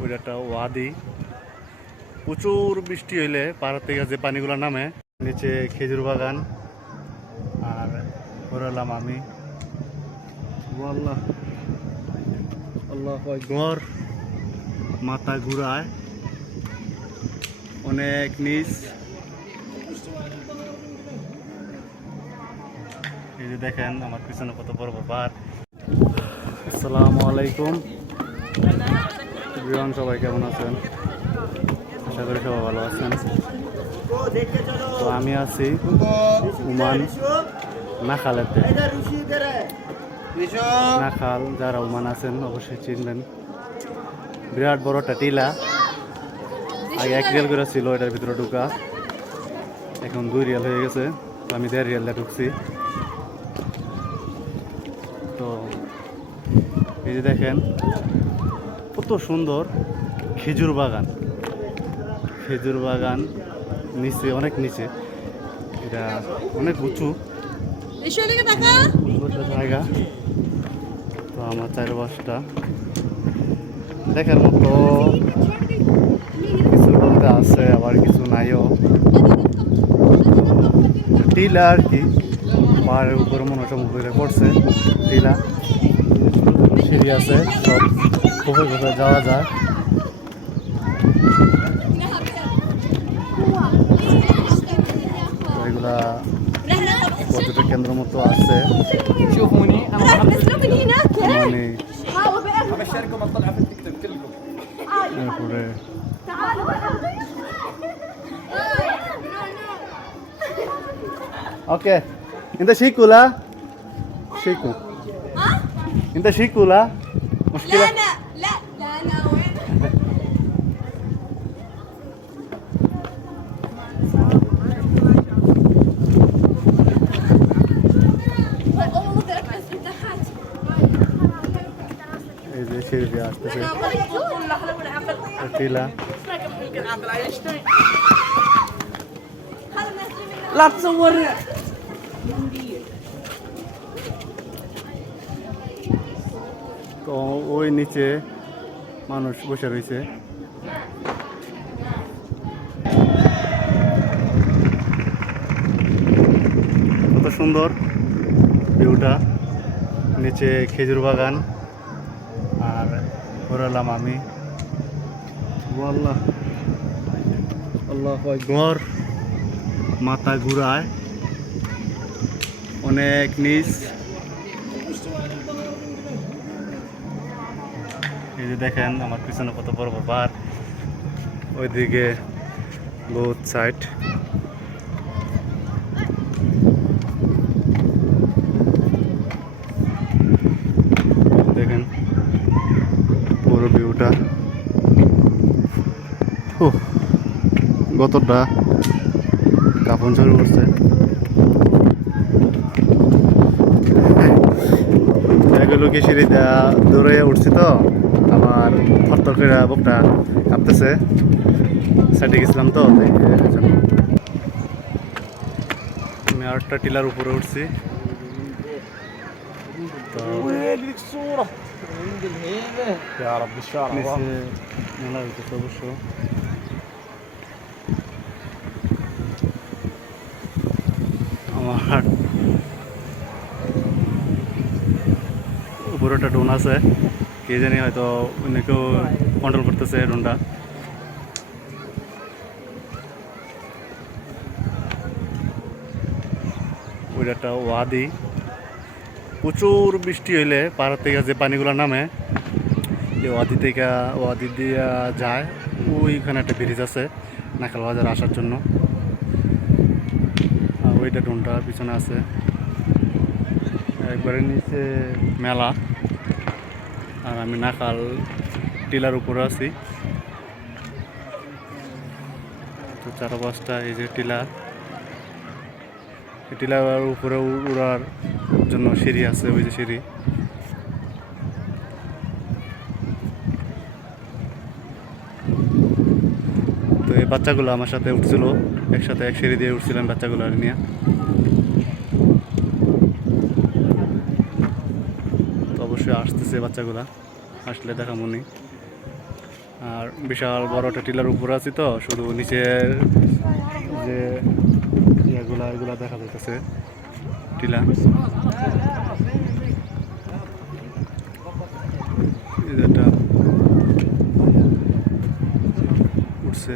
ওইটা ওয়াদি। প্রচুর বৃষ্টি হইলে পাহাড় থেকে যে পানিগুলো নামে, নিচে খেজুর বাগান আর ঘোরালাম আমি। আল্লাহ আল্লাহ ঘর মাথা ঘুরায়। অনেক নিচ। এই যে দেখেন, আমার পিছনে কত বড় পাহাড় আসসালামু আলাইকুম। বিমান সবাই কেমন আছেন? আশা করি সবাই ভালো আছেন। তো আমি আছি উমান নাখালেতে। নাখাল, যারা উমান আছেন, অবশ্যই চিনবেন। বিরাট বড় একটা টিলা। আগে এক রিয়াল করে ছিল, এটার ভিতরে ঢুকা। এখন দুই রিয়াল হয়ে গেছে। তো আমি দেড় রিয়ালে ঢুকছি। তো এই যে দেখেন কত সুন্দর খেজুর বাগান। খেজুর বাগান নিচে অনেক নিচে। এটা অনেক উঁচু। জায়গা। তো আমার চারপাশটা দেখার মতো। কিছু বলতে আছে আবার কিছু নাইও। টিলা আর কি। পাহাড়ের উপরে মনে হয় সমুদ্রে পড়ছে। টিলা। সিঁড়ি আছে সব। খুবই খুবই যাওয়া যায় তো এগুলা পর্যটক কেন্দ্র মতো আছে شوفوني انا احنا بنسلك من هناك মানে ها وبقى ابشركم اطلع في التيك توك كلكم এরপরে تعالوا بقى ওকে انت شيكولا شيكو ها انت شيكولا مشكلة لا لا لا لا انا وين والله تركز في تحت এই যে সিঁড়ি দিয়ে আসতেছে خلنا টিলা لا تصورنا তো ওই নিচে মানুষ বসে রয়েছে। কত সুন্দর ভিউটা। নিচে খেজুর বাগান আর ঘোরালাম আমি আল্লাহ আল্লাহ ঘর মাথা ঘুরায়। অনেক নিচ। এই যে দেখেন, আমার পিছনে কত বড় বড় পাহাড়। ওইদিকে বহুত সাইড দেখেন, পুরো ভিউটা গতটা কাপন শুরু করছে। এগুলো কি সিঁড়িটা দৌড়ে উঠছি তো? আমার ভর্তকেরা বুকটা কাঁপতেছে সাইডে গেছিলাম তো আমি আরেকটা টিলার উপরে উঠছি। মেলা হইতেছে অবশ্য। আমার উপরে একটা ডোন আছে। কে জানি হয়তো অন্য কেউ কন্ট্রোল করতেছে ডোনটা ওইটা একটা ওয়াদি। প্রচুর বৃষ্টি হইলে পাহাড় থেকে যে পানিগুলো নামে, এই ওয়াদি থেকে, ওয়াদি দিয়ে যায়, ওইখানে একটা ব্রিজ আছে, নাকাল বাজার আসার জন্য। ওইটা ডোনটা পিছনে আছে। একবারে নিচে মেলা। আর আমি নাকাল টিলার উপরে আছি। তো চার পাঁচটা এই যে টিলা। টিলার উপরে উড়ার জন্য সিঁড়ি আছে, ওই যে সিঁড়ি। তো এই বাচ্চাগুলো আমার সাথে উঠছিল, একসাথে এক সিঁড়ি দিয়ে উঠছিলাম বাচ্চাগুলো আর নিয়ে তো অবশ্যই আসতেছে বাচ্চাগুলা। আসলে দেখা মনে। আর বিশাল বড় একটা টিলার উপরে আছি তো, শুধু নিচের যে ইয়েগুলা, এগুলা দেখা যাইতেছে। টিলা। উঠছে।